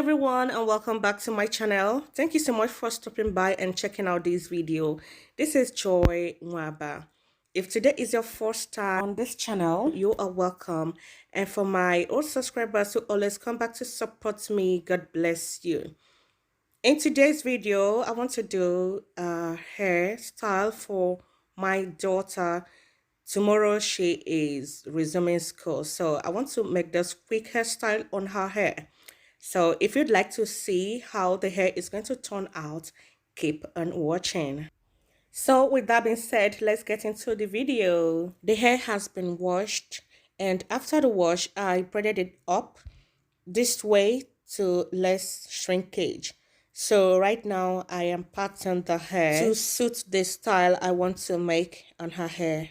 everyone, and welcome back to my channel. Thank you so much for stopping by and checking out this video. This is Joy Nwaba. If today is your first time on this channel, you are welcome. And for my old subscribers who always come back to support me, God bless you. In today's video, I want to do a hairstyle for my daughter. Tomorrow she is resuming school, so I want to make this quick hairstyle on her hair. So if you'd like to see how the hair is going to turn out, keep on watching. So with that being said, let's get into the video. The hair has been washed, and after the wash, I braided it up this way to less shrinkage. So right now I am parting the hair to suit the style I want to make on her hair.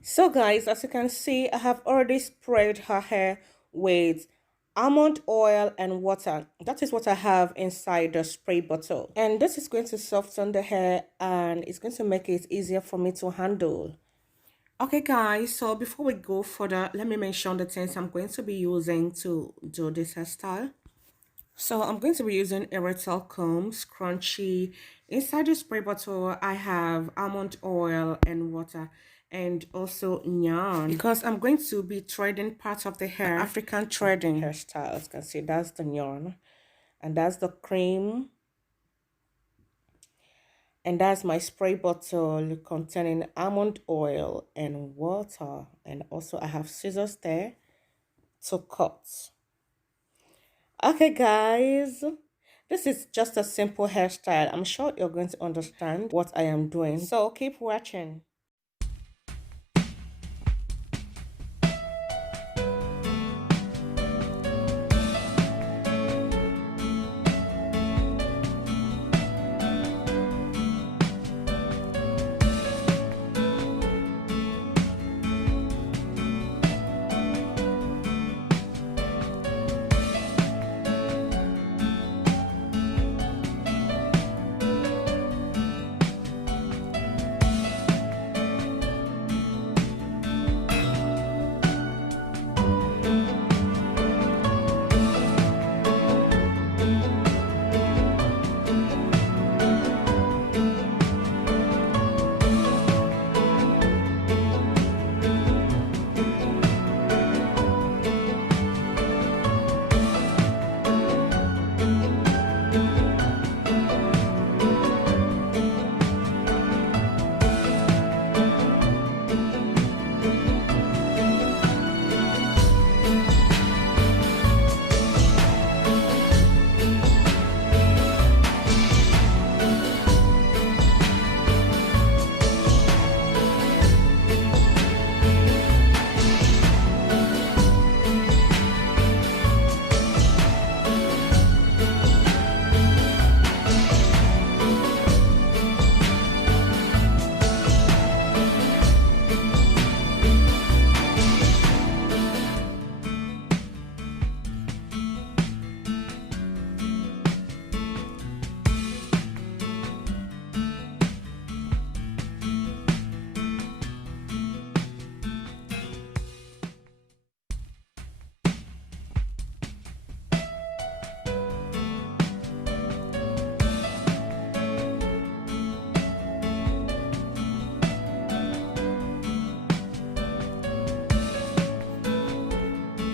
So guys, as you can see, I have already sprayed her hair with almond oil and water. That is what I have inside the spray bottle, and this is going to soften the hair and it's going to make it easier for me to handle. Okay guys, so before we go further, let me mention the things I'm going to be using to do this hairstyle. So I'm going to be using a Hairstyle comb, scrunchie. Inside the spray bottle I have almond oil and water, and also yarn, because I'm going to be threading part of the hair, African threading hairstyle. As you can see, that's the yarn, and that's the cream, and that's my spray bottle containing almond oil and water, and also I have scissors there to cut. Okay guys, this is just a simple hairstyle. I'm sure you're going to understand what I am doing, so keep watching.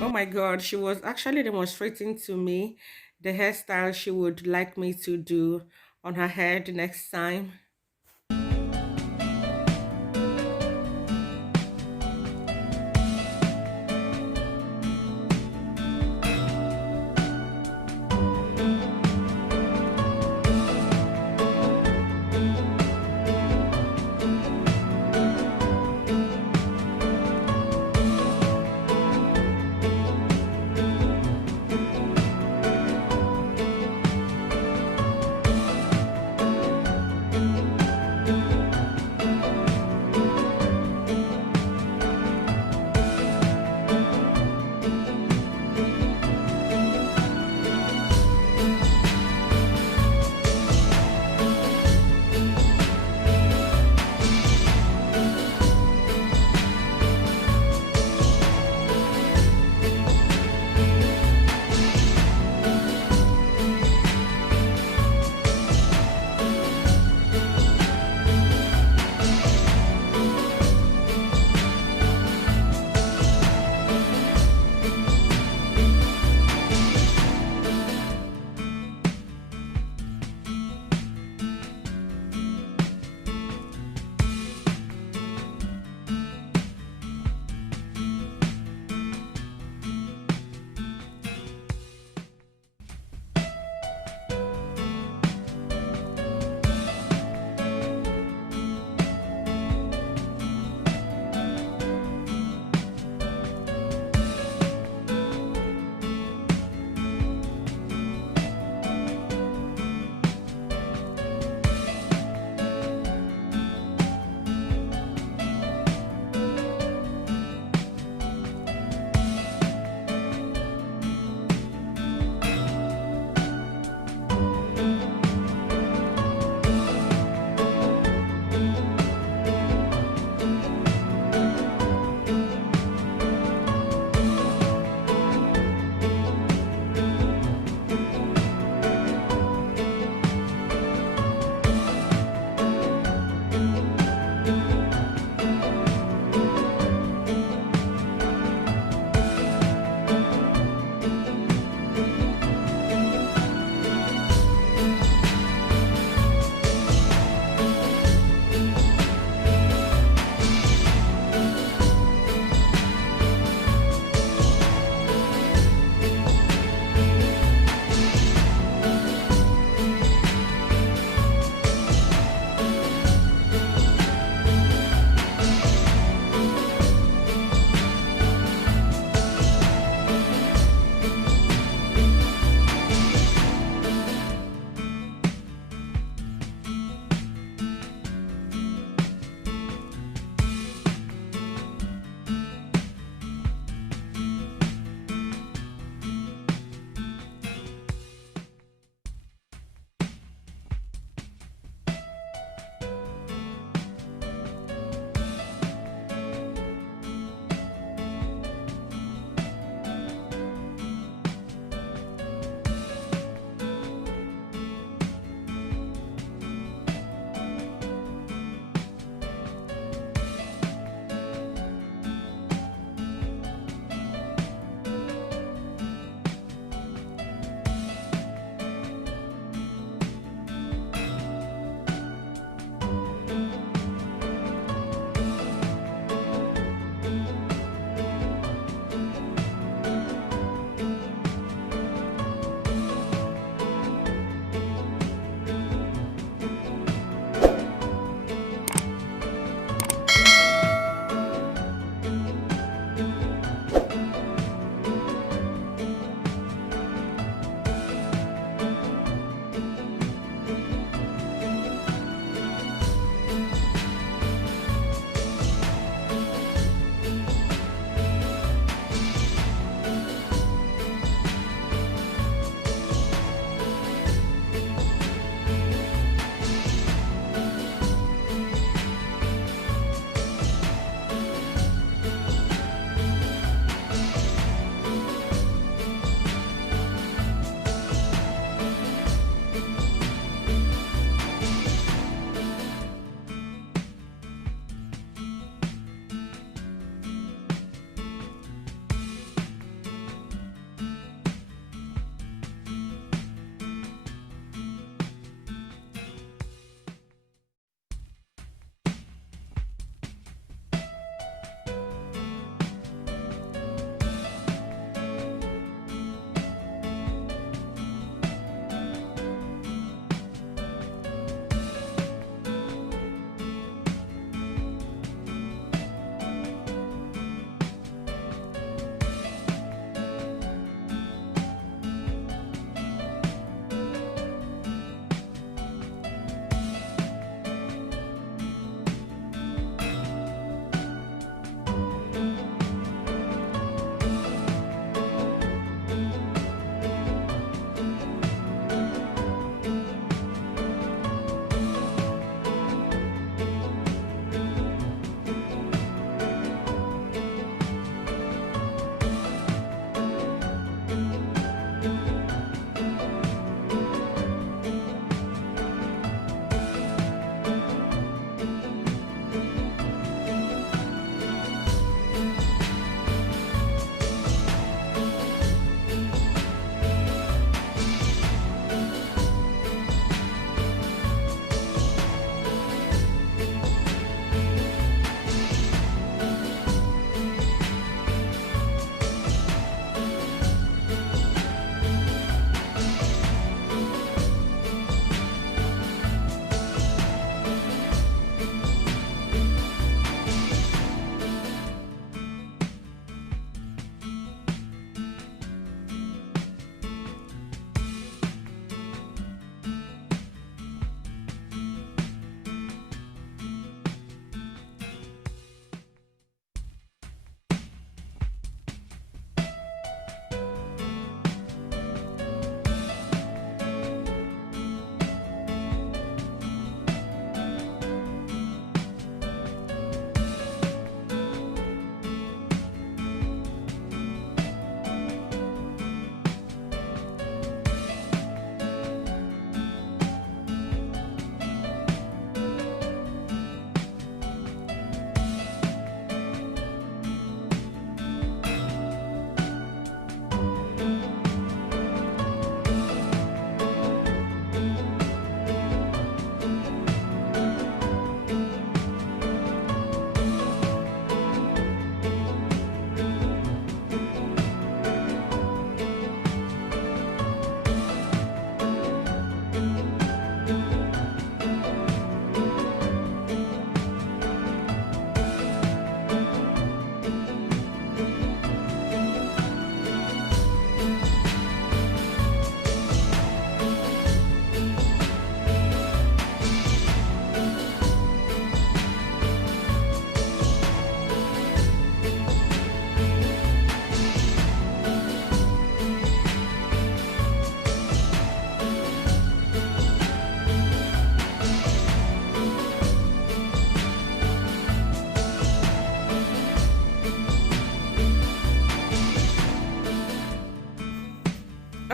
Oh my god, she was actually demonstrating to me the hairstyle she would like me to do on her head next time.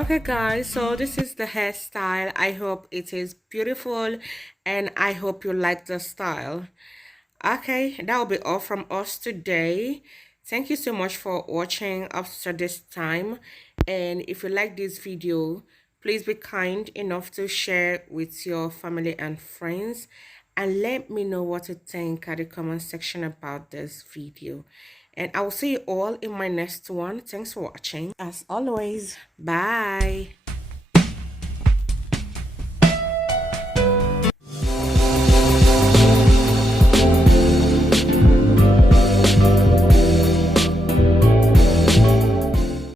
Okay guys, so this is the hairstyle. I hope it is beautiful and I hope you like the style. Okay, that will be all from us today. Thank you so much for watching up to this time, and if you like this video, please be kind enough to share with your family and friends, and let me know what you think at the comment section about this video. And I will see you all in my next one. Thanks for watching as always. Bye.